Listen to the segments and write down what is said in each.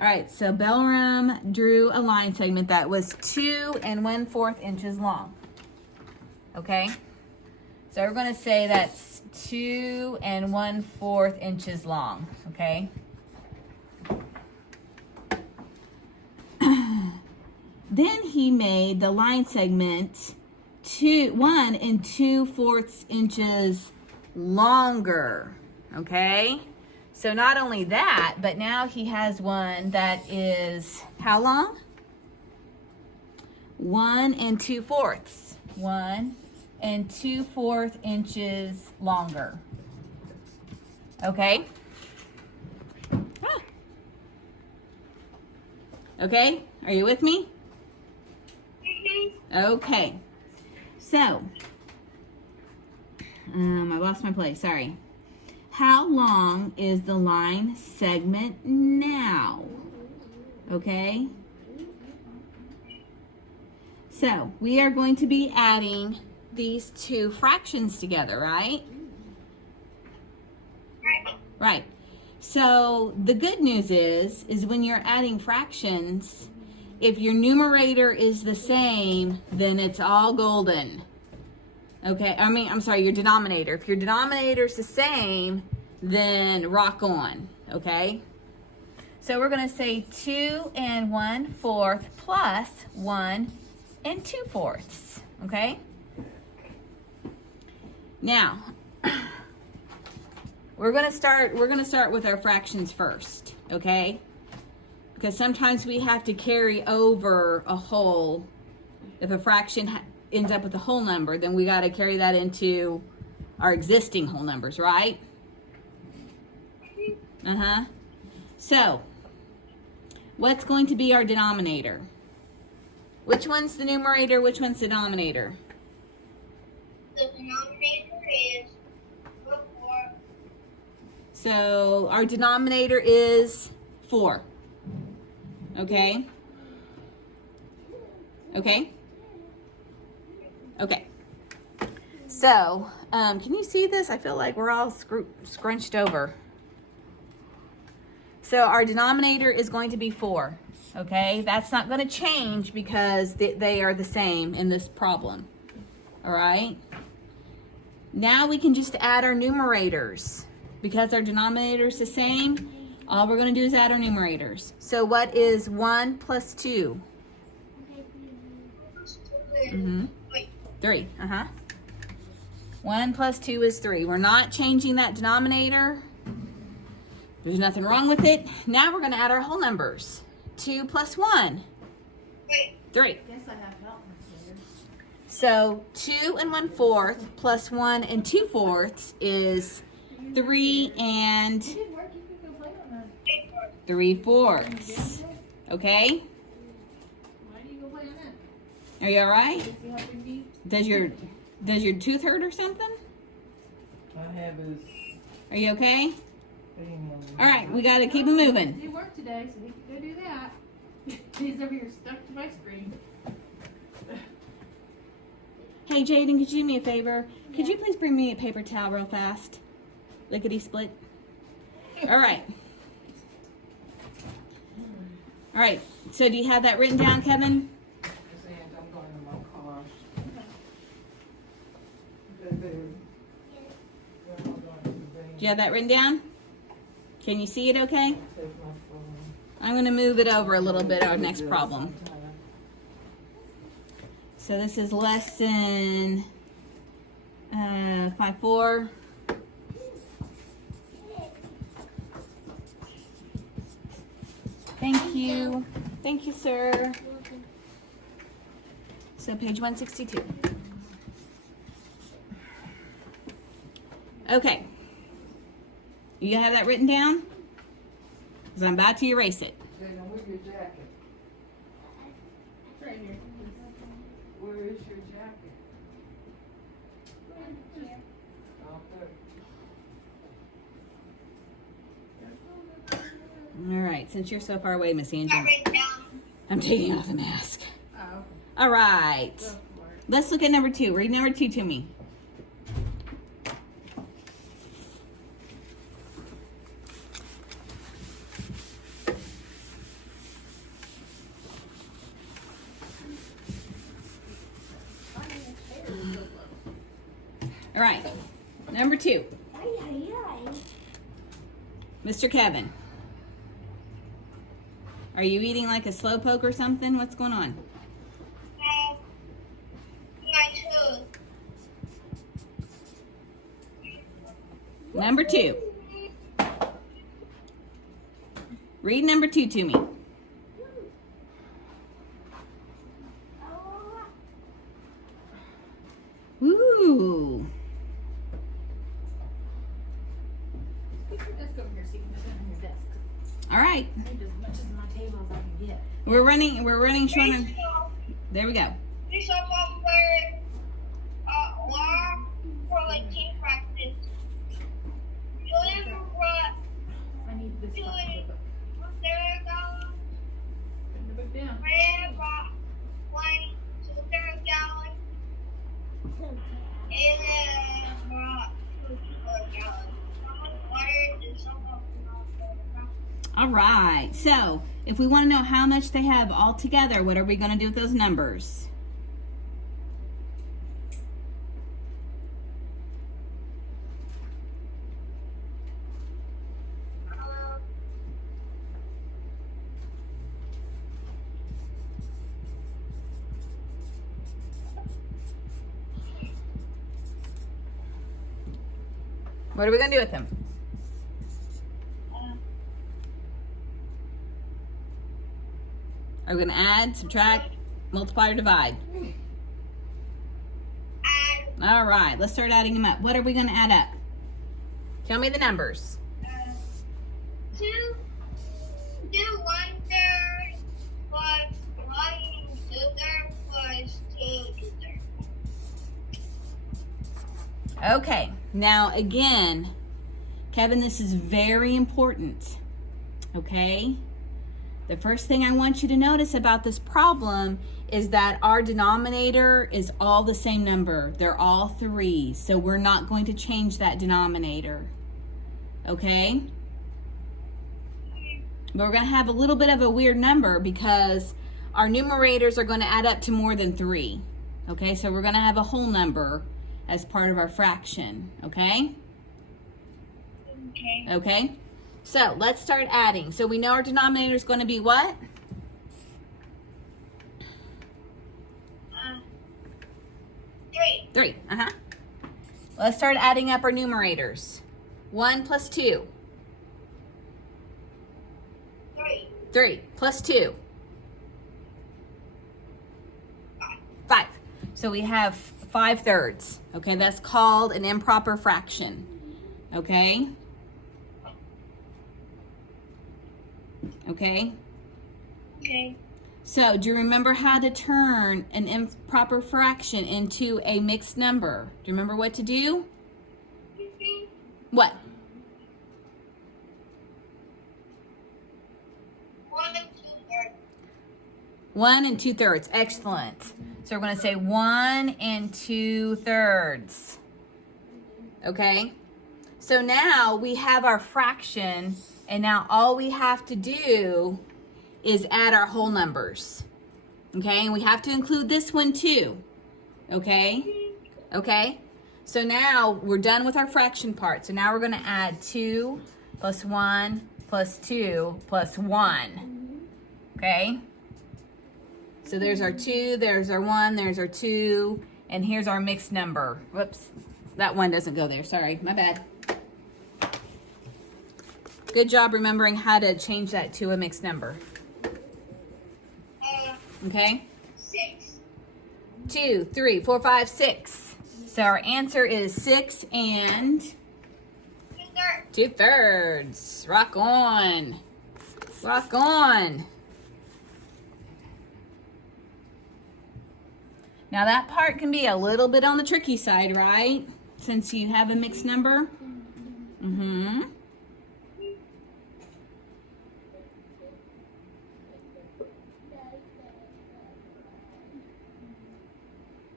All right, so Belram drew a line segment that was 2 1/4 inches long. Okay, so we're going to say that's 2 1/4 inches long. Okay. Then he made the line segment 1 2/4 inches longer. Okay. So not only that, but now he has one that is how long? 1 2/4. 1 2/4 inches longer. Okay? Ah. Okay? Are you with me? Okay. So, I lost my place. Sorry. How long is the line segment now? Okay. So we are going to be adding these two fractions together, right? Right. So the good news is when you're adding fractions, if your numerator is the same, then it's all golden. Okay, I'm sorry, your denominator. If your denominator is the same, then rock on, okay? So we're going to say 2 1/4 plus 1 2/4, okay? Now, we're going to start with our fractions first, okay? Because sometimes we have to carry over a whole. If a fraction ends up with a whole number, then we got to carry that into our existing whole numbers, right? So, what's going to be our denominator? Which one's the numerator? Which one's the denominator? The denominator is 4. So, our denominator is 4. Okay? Okay? Okay. So, can you see this? I feel like we're all scrunched over. So our denominator is going to be 4. Okay? That's not going to change because they are the same in this problem. All right? Now we can just add our numerators. Because our denominator is the same, all we're going to do is add our numerators. So what is 1 plus 2? 3. 1 plus 2 is 3. We're not changing that denominator. There's nothing wrong with it. Now we're going to add our whole numbers. 2 plus 1. 3. Guess I have help. So 2 1/4 plus 1 2/4 is 3 It didn't work. You can go play on that. 3/4. Okay? Why do you go play on that? Are you all right? Is he helping me? Does your tooth hurt or something? I have his Are you okay? thing on. All right, we got to keep it moving. He worked today, so he can go do that. He's over here stuck to my screen. Hey, Jaden, could you do me a favor? Could you please bring me a paper towel real fast? Lickety split. All right. All right. So do you have that written down, Kevin? I'm going to my car. Do you have that written down? Can you see it okay? I'm going to move it over a little bit, our next problem. So this is lesson 5-4. Thank you. Thank you, sir. So page 162. Okay. You have that written down? Because I'm about to erase it. Jada, where's your jacket? It's right here. Where is your jacket? Okay. All right. Since you're so far away, Miss Angela, I'm taking off the mask. Oh, All right. go for it. Let's look at number 2. Read number 2 to me. All right. Number 2. Mr. Kevin. Are you eating like a slowpoke or something? What's going on? My tooth. Number 2. Read number 2 to me. Ooh. Put your desk over here so you can put it on your desk. All right. I need as much as my table as I can get. We're running short on. There we go. This is where alarm for like team practice. Julian brought I need this Julian one. there gallon. Put the book down. Ryan brought 1 gallon. And brought 2 gallons. Someone watered and someone not. All right. So, if we want to know how much they have all together, what are we going to do with those numbers? What are we going to do with them? Are we going to add, subtract, multiply, or divide? All right, let's start adding them up. What are we going to add up? Tell me the numbers. 2 1/3 plus 1 2/3 plus 2 2/3. Okay, now again, Kevin, this is very important, okay? The first thing I want you to notice about this problem is that our denominator is all the same number. They're all 3, so we're not going to change that denominator, okay? But we're going to have a little bit of a weird number because our numerators are going to add up to more than 3, okay? So we're going to have a whole number as part of our fraction, okay? Okay. Okay, so let's start adding. So we know our denominator is going to be what? 3. 3, Let's start adding up our numerators. 1 plus 2. 3. 3 plus 2. 5. So we have 5/3. Okay, that's called an improper fraction. Okay? Okay? Okay. So, do you remember how to turn an improper fraction into a mixed number? Do you remember what to do? What? 1 2/3. 1 2/3. Excellent. So we're going to say 1 2/3. Okay? So now we have our fraction, and now all we have to do is add our whole numbers. Okay? And we have to include this one too. Okay? Okay? So now we're done with our fraction part. So now we're going to add 2 plus 1 plus 2 plus 1. Okay? So there's our 2, there's our 1, there's our 2, and here's our mixed number. Whoops, that 1 doesn't go there. Sorry, my bad. Good job remembering how to change that to a mixed number. Okay? 6. 2, 3, 4, 5, 6. So our answer is 6 and 2/3. Rock on. Rock on. Now that part can be a little bit on the tricky side, right? Since you have a mixed number. Mm-hmm.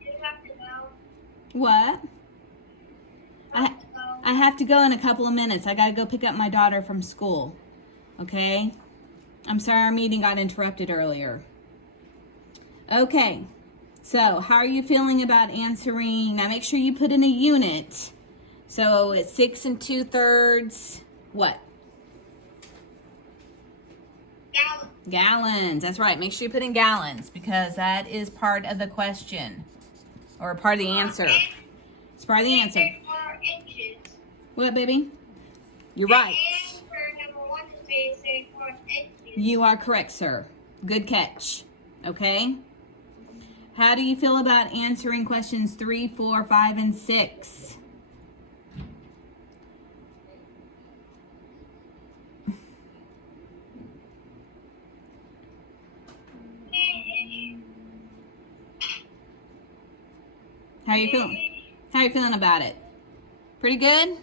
You have to go. What? I have to go in a couple of minutes. I gotta go pick up my daughter from school. Okay? I'm sorry our meeting got interrupted earlier. Okay. So, how are you feeling about answering? Now, make sure you put in a unit. So, it's 6 2/3. What? Gallon. Gallons. That's right. Make sure you put in gallons because that is part of the question or part of the answer. It's part of the answer. 4 inches. What, baby? You're right. And for number 1 to say 4 inches. You are correct, sir. Good catch. Okay. How do you feel about answering questions 3, 4, 5, and 6? How are you feeling? How are you feeling about it? Pretty good?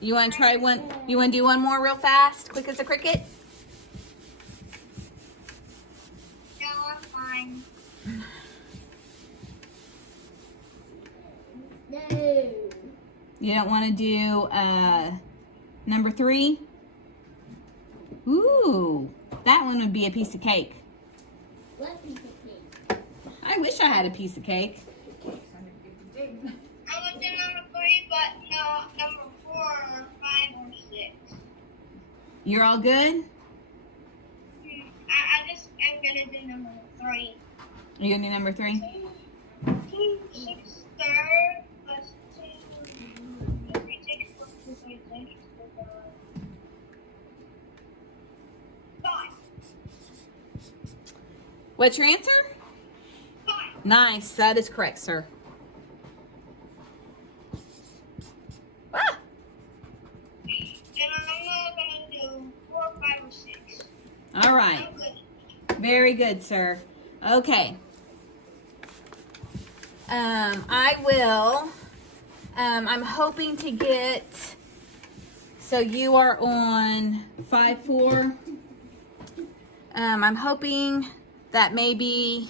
You want to try one? You want to do one more real fast? Quick as a cricket? No, I'm fine. No. You don't want to do number 3? Ooh, that one would be a piece of cake. What piece of cake? I wish I had a piece of cake. I went to number 3, but no, number 4 or 5 or 6. You're all good? I'm gonna do number 3. You gonna do number 3? 2 6/3 plus 2 36 plus 2.6 5. What's your answer? 5. Nice. That is correct, sir. Ah! And I'm not gonna do 4, 5, or 6. All right. I'm good. Very good, sir. Okay. I will. I'm hoping to get. So you are on 5, 4. I'm hoping that maybe